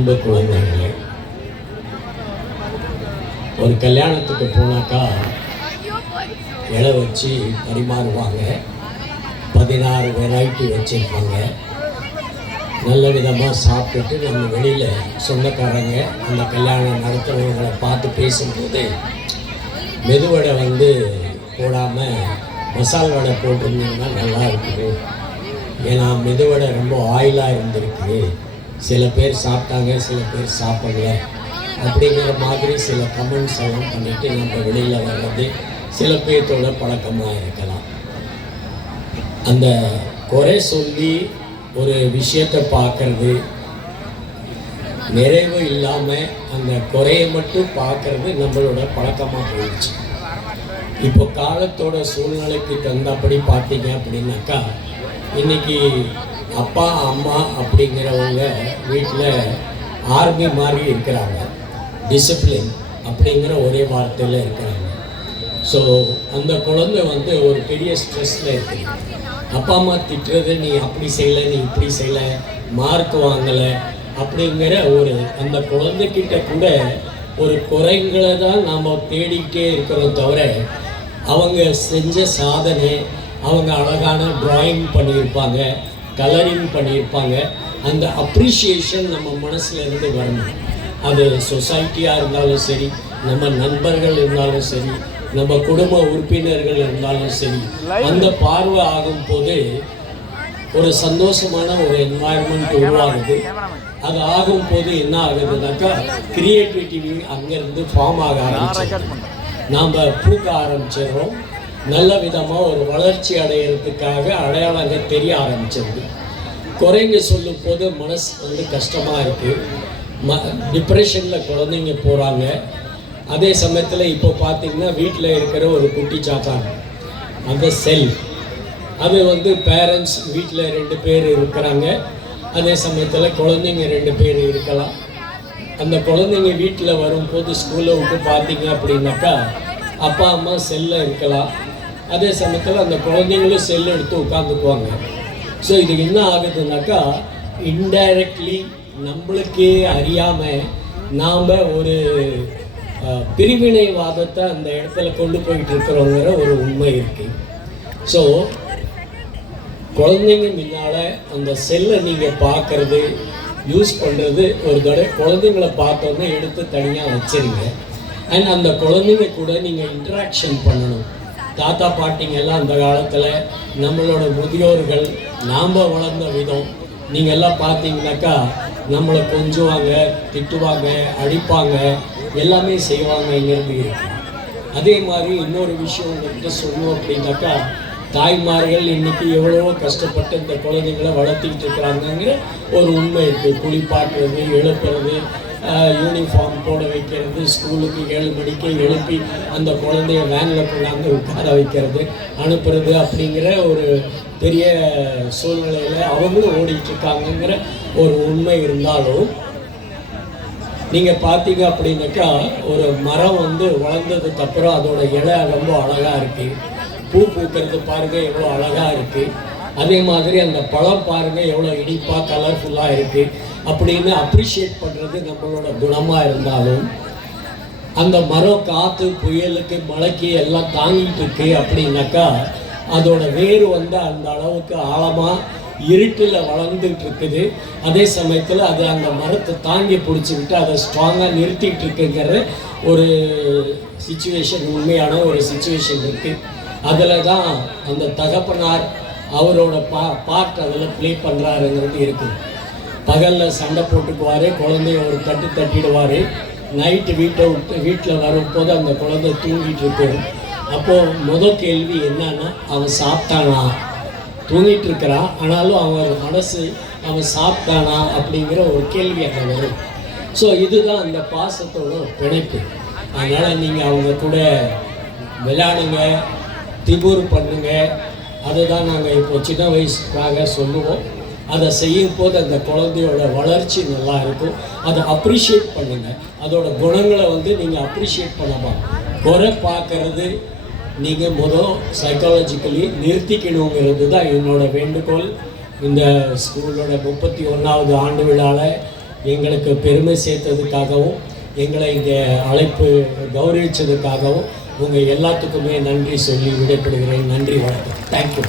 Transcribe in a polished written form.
அன்பு குழந்தைகளே, ஒரு கல்யாணத்துக்கு போனாக்கா இலை வச்சு பரிமாறுவாங்க. 16 வெரைட்டி வச்சுருப்பாங்க. நல்ல விதமாக சாப்பிட்டுட்டு நம்ம வெளியில் சொந்தக்காரங்க அந்த கல்யாணம் நடத்துகிறவங்களை பார்த்து பேசும்போது மெதுவடை போடாமல் மசால் வடை போட்டிருந்தீங்கன்னா நல்லா இருக்குது. ஏன்னா மெதுவடை ரொம்ப ஆயிலாக இருந்திருக்கு, சில பேர் சாப்பிட்டாங்க, சில பேர் சாப்பிடல அப்படிங்கிற மாதிரி சில கமெண்ட்ஸ் எல்லாம் பண்ணிவிட்டு நம்ம வெளியில் வர்றது சில பேர்த்தோட பழக்கமாக இருக்கலாம். அந்த குறை சொல்லி ஒரு விஷயத்தை பார்க்கறது, நிறைவு இல்லாமல் அந்த குறையை மட்டும் பார்க்கறது நம்மளோட பழக்கமாக போயிடுச்சு. இப்போ காலத்தோட சூழ்நிலைக்கு தந்தபடி பார்த்தீங்க அப்படின்னாக்கா, இன்றைக்கி அப்பா அம்மா அப்படிங்கிறவங்க வீட்டில் ஆர்மி மாதிரி இருக்கிறாங்க. டிசிப்ளின் அப்படிங்கிற ஒரே வார்த்தையில் இருக்கிறாங்க. ஸோ அந்த குழந்தை ஒரு பெரிய ஸ்ட்ரெஸ்ஸில் இருக்குது. அப்பா அம்மா திட்டுறது, நீ அப்படி செய்யலை, நீ இப்படி செய்யலை, மார்க் வாங்கலை அப்படிங்கிற அந்த குழந்தைக்கிட்ட கூட ஒரு குறைங்களை தான் நாம் தேடிக்கிட்டே இருக்கிறோம் தவிர, அவங்க செஞ்ச சாதனை, அவங்க அழகான ட்ராயிங் பண்ணியிருப்பாங்க, கலரிங் பண்ணியிருப்பாங்க, அந்த அப்ரிஷியேஷன் நம்ம மனசில் இருந்து வரணும். அது சொசைட்டியாக இருந்தாலும் சரி, நம்ம நண்பர்கள் இருந்தாலும் சரி, நம்ம குடும்ப உறுப்பினர்கள் இருந்தாலும் சரி, அந்த பார்வை ஆகும்போது ஒரு சந்தோஷமான ஒரு என்வாயர்மெண்ட் உருவாகுது. அது ஆகும்போது என்ன ஆகுதுனாக்கா, கிரியேட்டிவிட்டி அங்கேருந்து ஃபார்ம் ஆக ஆரம்பிச்சிடும். நாம் பூக்க ஆரம்பிச்சிடுறோம். நல்ல விதமாக ஒரு வளர்ச்சி அடையிறதுக்காக அடையாளங்கள் தெரிய ஆரம்பிச்சிருது. குறைங்க சொல்லும் போது மனசு கஷ்டமாக இருக்குது. டிப்ரெஷனில் குழந்தைங்க போகிறாங்க. அதே சமயத்தில் இப்போ பார்த்திங்கன்னா வீட்டில் இருக்கிற ஒரு குட்டி சாத்தான், அந்த செல், அது பேரண்ட்ஸ் வீட்டில் 2 பேர் இருக்கிறாங்க. அதே சமயத்தில் குழந்தைங்க 2 பேர் இருக்கலாம். அந்த குழந்தைங்க வீட்டில் வரும்போது ஸ்கூலை விட்டு பார்த்தீங்க அப்படின்னாக்கா, அப்பா அம்மா செல்லில் இருக்கலாம். அதே சமயத்தில் அந்த குழந்தைங்களும் செல் எடுத்து உட்காந்துக்குவாங்க. ஸோ இது என்ன ஆகுதுனாக்கா, இன்டைரக்ட்லி நம்மளுக்கே அறியாமல் நாம் ஒரு பிரிவினைவாதத்தை அந்த இடத்துல கொண்டு போயிட்டு இருக்கிறோங்கிற ஒரு உண்மை இருக்குது. ஸோ குழந்தைங்க முன்னால் அந்த செல்லை நீங்கள் பார்க்குறது, யூஸ் பண்ணுறது, ஒரு தடவை குழந்தைங்களை பார்த்தோன்னே எடுத்து தனியாக வச்சுருங்க. அண்ட் அந்த குழந்தைங்க கூட நீங்கள் இன்ட்ராக்ஷன் பண்ணணும். தாத்தா பாட்டிங்கெல்லாம் அந்த காலத்தில், நம்மளோட முதியோர்கள், நாம் வளர்ந்த விதம் நீங்கள் எல்லாம் பார்த்தீங்கன்னாக்கா, நம்மளை கொஞ்சுவாங்க, திட்டுவாங்க, அடிப்பாங்க, எல்லாமே செய்வாங்கங்கிறது இருக்குது. அதே மாதிரி இன்னொரு விஷயம் உங்கள்கிட்ட சொல்லணும் அப்படின்னாக்கா, தாய்மார்கள் இன்றைக்கி எவ்வளவோ கஷ்டப்பட்டு இந்த குழந்தைங்களை வளர்த்திக்கிட்டு இருக்கிறாங்கங்கிற ஒரு உண்மை இருக்குது. குளிப்பாட்டுறது, எழுப்புறது, யூனிஃபார்ம் போட வைக்கிறது, ஸ்கூலுக்கு 7 மணிக்கு எழுப்பி அந்த குழந்தைய வேனில் கொண்டாந்து உட்கார வைக்கிறது, அனுப்புறது அப்படிங்கிற ஒரு பெரிய சூழ்நிலையில் அவங்களும் ஓடிட்டுருக்காங்கங்கிற ஒரு உண்மை இருந்தாலும், நீங்கள் பார்த்தீங்க அப்படின்னாக்கா, ஒரு மரம் வளர்ந்ததுக்கப்புறம் அதோட இலை ரொம்ப அழகாக இருக்குது. பூ பூக்கிறது பாருங்கள் எவ்வளோ அழகாக இருக்குது. அதே மாதிரி அந்த பழம் பாருங்கள் எவ்வளோ இனிப்பாக கலர்ஃபுல்லாக இருக்குது அப்படின்னு அப்ரிஷியேட் பண்ணுறது நம்மளோட குணமாக இருந்தாலும், அந்த மரம் காற்று, புயலுக்கு, மழைக்கு எல்லாம் தாங்கிட்டு இருக்கு அப்படின்னாக்கா, அதோட வேர் அந்த அளவுக்கு ஆழமாக இருட்டில் வளர்ந்துட்டு இருக்குது. அதே சமயத்தில் அது அந்த மரத்தை தாங்கி பிடிச்சிக்கிட்டு அதை ஸ்ட்ராங்காக நிறுத்திட்டு இருக்குங்கிற ஒரு சிச்சுவேஷன், உண்மையான ஒரு சிச்சுவேஷன் இருக்குது. அதில் தான் அந்த தகப்பனார் அவரோட பார்ட் அதில் ப்ளே பண்ணுறாருங்கிறது இருக்குது. பகலில் சண்டை போட்டுக்குவார், குழந்தைய ஒரு தட்டு தட்டிடுவார். நைட்டு வீட்டில் வரும்போது அந்த குழந்தை தூங்கிட்டு இருக்கு. அப்போது கேள்வி என்னன்னா, அவன் சாப்பிட்டானா? தூங்கிட்டு இருக்கிறான், ஆனாலும் அவன் மனசு அவன் சாப்பிட்டானா அப்படிங்கிற ஒரு கேள்வி அங்கே வரும். ஸோ இதுதான் அந்த பாசத்தோட பிணைப்பு. அதனால் நீங்கள் அவங்க கூட விளையாடுங்க, திபூர் பண்ணுங்க. அதுதான் நாங்கள் இப்போ சின்ன வயசுக்காக சொல்லுவோம். அதை செய்யும் போது அந்த குழந்தையோட வளர்ச்சி நல்லா இருக்கும். அதை அப்ரிஷியேட் பண்ணுங்கள். அதோட குணங்களை நீங்கள் அப்ரிஷியேட் பண்ணலாம். குறை பார்க்கறது நீங்கள் சைக்காலஜிக்கலி நிறுத்திக்கணுங்கிறது தான் என்னோட வேண்டுகோள். இந்த ஸ்கூலோட 31வது ஆண்டு விழாவில் எங்களுக்கு பெருமை சேர்த்ததுக்காகவும் எங்களை இங்கே அழைப்பு கௌரவித்ததுக்காகவும் உங்கள் எல்லாத்துக்குமே நன்றி சொல்லி விடைபெறுகிறேன். நன்றி, வணக்கம். தேங்க்யூ.